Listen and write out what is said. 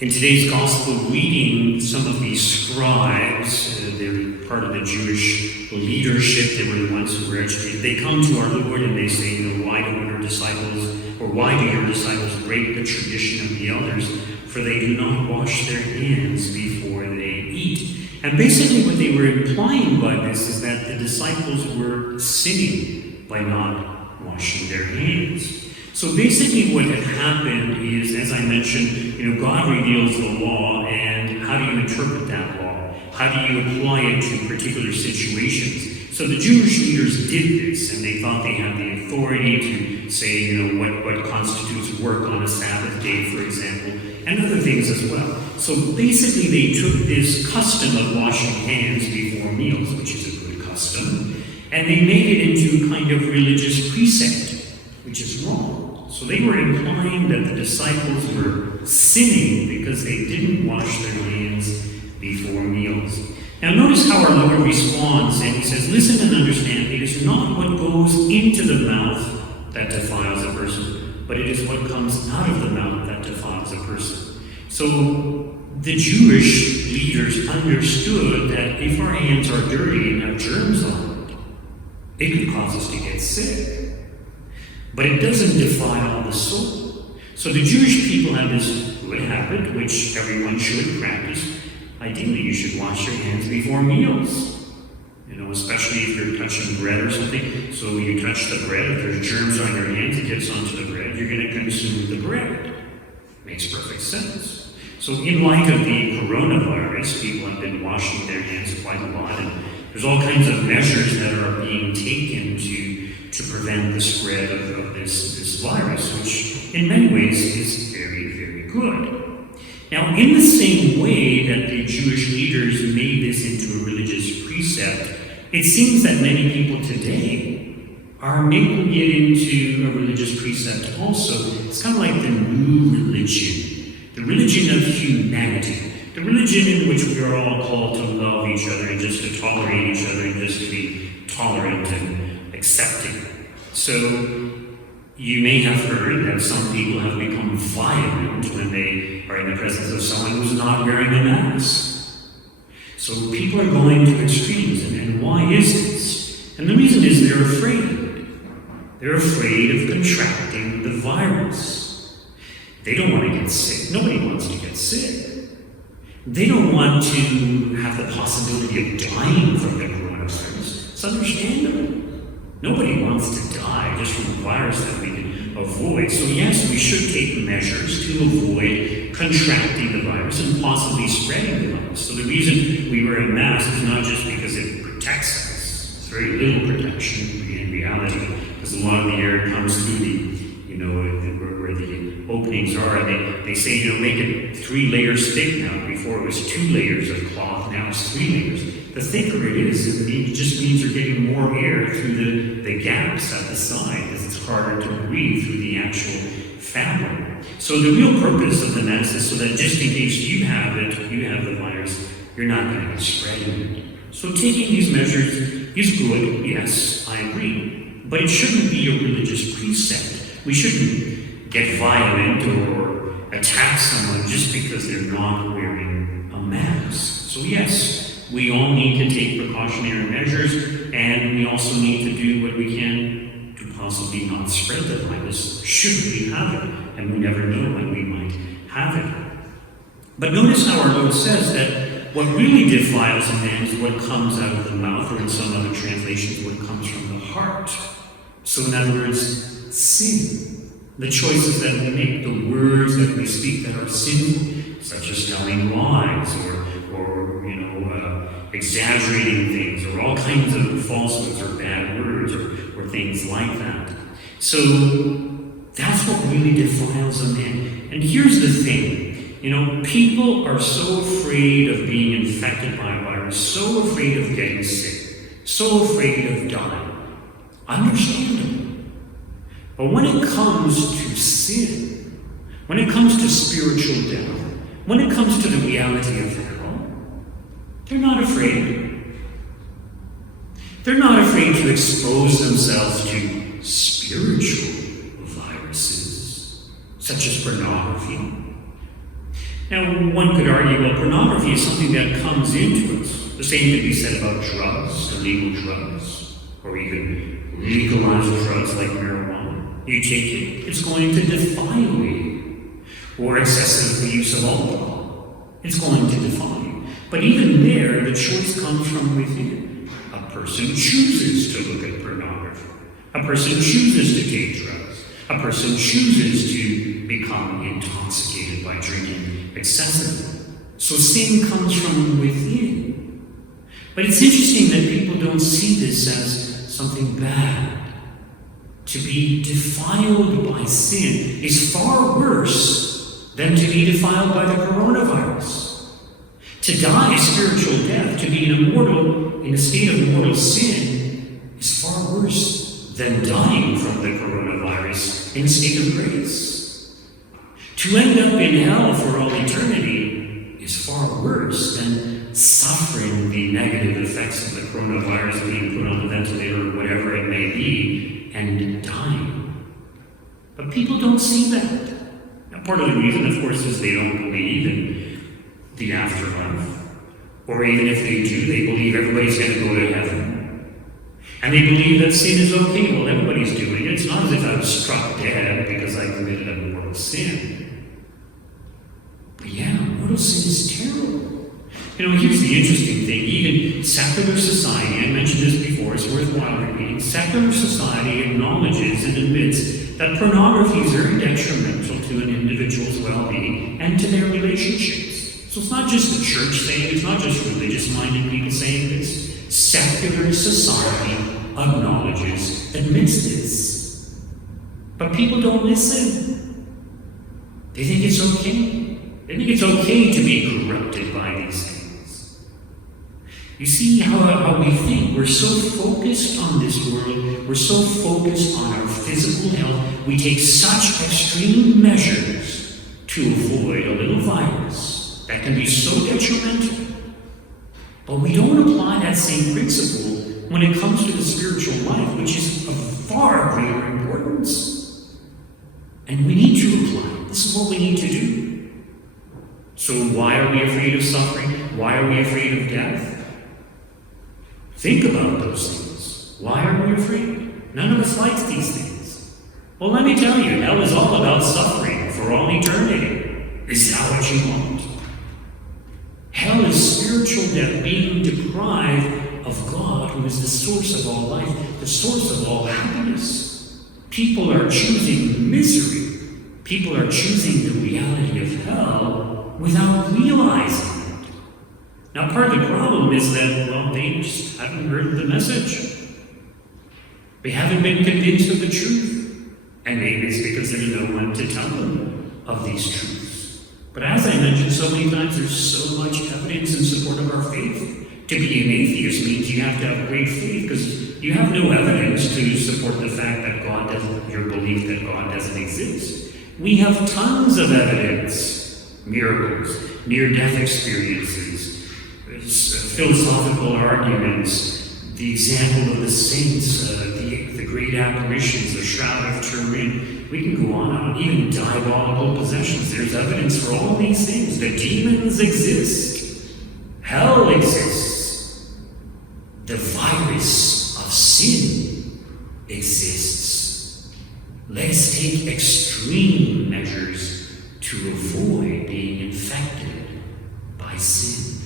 In today's gospel reading, some of these scribes, they're part of the Jewish leadership, they were the ones who were educated. They come to our Lord and they say, why do your disciples break the tradition of the elders? For they do not wash their hands before they eat. And basically what they were implying by this is that the disciples were sinning by not washing their hands. So basically what had happened is, as I mentioned, God reveals the law, and how do you interpret that law? How do you apply it to particular situations? So the Jewish leaders did this, and they thought they had the authority to say, what constitutes work on a Sabbath day, for example, and other things as well. So basically they took this custom of washing hands before meals, which is a good custom, and they made it into a kind of religious precept, which is wrong. So they were implying that the disciples were sinning because they didn't wash their hands before meals. Now notice how our Lord responds, and he says, listen and understand, it is not what goes into the mouth that defiles a person, but it is what comes out of the mouth that defiles a person. So the Jewish leaders understood that if our hands are dirty and have germs on it could cause us to get sick. But it doesn't defile the soul. So the Jewish people have this good habit, which everyone should practice. Ideally, you should wash your hands before meals. Especially if you're touching bread or something. So you touch the bread, if there's germs on your hands, it gets onto the bread, you're going to consume the bread. Makes perfect sense. So in light of the coronavirus, people have been washing their hands quite a lot, and there's all kinds of measures that are being taken to prevent the spread of this virus, which in many ways is very, very good. Now, in the same way that the Jewish leaders made this into a religious precept, it seems that many people today are making it into a religious precept also. It's kind of like the new religion, the religion of humanity, the religion in which we are all called to love each other and just to tolerate each other and just to be tolerant and accepting. So you may have heard that some people have become violent when they are in the presence of someone who's not wearing a mask. So people are going to extremes, and why is this? And the reason is they're afraid. They're afraid of contracting the virus. They don't want to get sick. Nobody wants to get sick. They don't want to have the possibility of dying from the coronavirus. It's understandable. Nobody wants to die just from a virus that we can avoid. So yes, we should take measures to avoid contracting the virus and possibly spreading the virus. So the reason we wear a mask is not just because it protects us. It's very little protection in reality, because a lot of the air comes through where the openings are, and they say, make it 3 layers thick now. Before it was 2 layers of cloth, now it's 3 layers. The thicker it is, it just means you're getting more air through the gaps at the side, because it's harder to breathe through the actual fabric. So the real purpose of the mask is so that just in case you have the virus, you're not going to get spreading it. So taking these measures is good, yes, I agree. But it shouldn't be a religious precept. We shouldn't get violent or attack someone just because they're not wearing a mask. So yes, we all need to take precautionary measures, and we also need to do what we can to possibly not spread the virus should we have it, and we never know when we might have it. But notice how our Lord says that what really defiles a man is what comes out of the mouth, or in some other translations, what comes from the heart. So in other words, sin. The choices that we make, the words that we speak that are sinful, such as telling lies or exaggerating things, or all kinds of falsehoods or bad words or things like that. So that's what really defiles a man. And here's the thing, people are so afraid of being infected by a virus, so afraid of getting sick, so afraid of dying. Understandable. But when it comes to sin, when it comes to spiritual death, when it comes to the reality of hell, they're not afraid. They're not afraid to expose themselves to spiritual viruses, such as pornography. Now, one could argue, well, pornography is something that comes into us. The same could be said about drugs, illegal drugs, or even legalized drugs like marijuana. You take it, it's going to defile you. Or excessive use of alcohol, it's going to defile you. But even there, the choice comes from within. A person chooses to look at pornography. A person chooses to take drugs. A person chooses to become intoxicated by drinking excessively. So sin comes from within. But it's interesting that people don't see this as something bad. To be defiled by sin is far worse than to be defiled by the coronavirus. To die a spiritual death, to be in a state of mortal sin, is far worse than dying from the coronavirus in a state of grace. To end up in hell for all eternity is far worse than suffering the negative effects of the coronavirus, being put on a ventilator or whatever it may be, and dying. But people don't see that. Now, part of the reason, of course, is they don't believe in the afterlife. Or even if they do, they believe everybody's going to go to heaven. And they believe that sin is okay. Well, everybody's doing it. It's not as if I was struck dead because I committed a mortal sin. But yeah, mortal sin is terrible. You know, here's the interesting thing. Even secular society, I mentioned this before, it's worthwhile repeating, secular society acknowledges and admits that pornography is very detrimental to an individual's well-being and to their relationships. So it's not just the church saying it, it's not just religious-minded people saying this. Secular society acknowledges, admits this. But people don't listen. They think it's okay. They think it's okay to be corrupted by these things. You see how we think. We're so focused on this world. We're so focused on our physical health. We take such extreme measures to avoid a little virus that can be so detrimental. But we don't apply that same principle when it comes to the spiritual life, which is of far greater importance. And we need to apply it. This is what we need to do. So why are we afraid of suffering? Why are we afraid of death? Think about those things. Why are we afraid? None of us likes these things. Well, let me tell you, hell is all about suffering for all eternity. Is that what you want? Hell is spiritual death, being deprived of God, who is the source of all life, the source of all happiness. People are choosing misery. People are choosing the reality of hell without realizing it. Now, part of the problem is that, well, they just haven't heard the message. They haven't been convinced of the truth. And maybe it's because there's no one to tell them of these truths. But as I mentioned so many times, there's so much evidence in support of our faith. To be an atheist means you have to have great faith, because you have no evidence to support the fact that God doesn't, your belief that God doesn't exist. We have tons of evidence, miracles, near-death experiences, philosophical arguments, the example of the saints, the great apparitions, the Shroud of Turin. We can go on, even diabolical possessions. There's evidence for all these things. The demons exist. Hell exists. The virus of sin exists. Let us take extreme measures to avoid being infected by sin.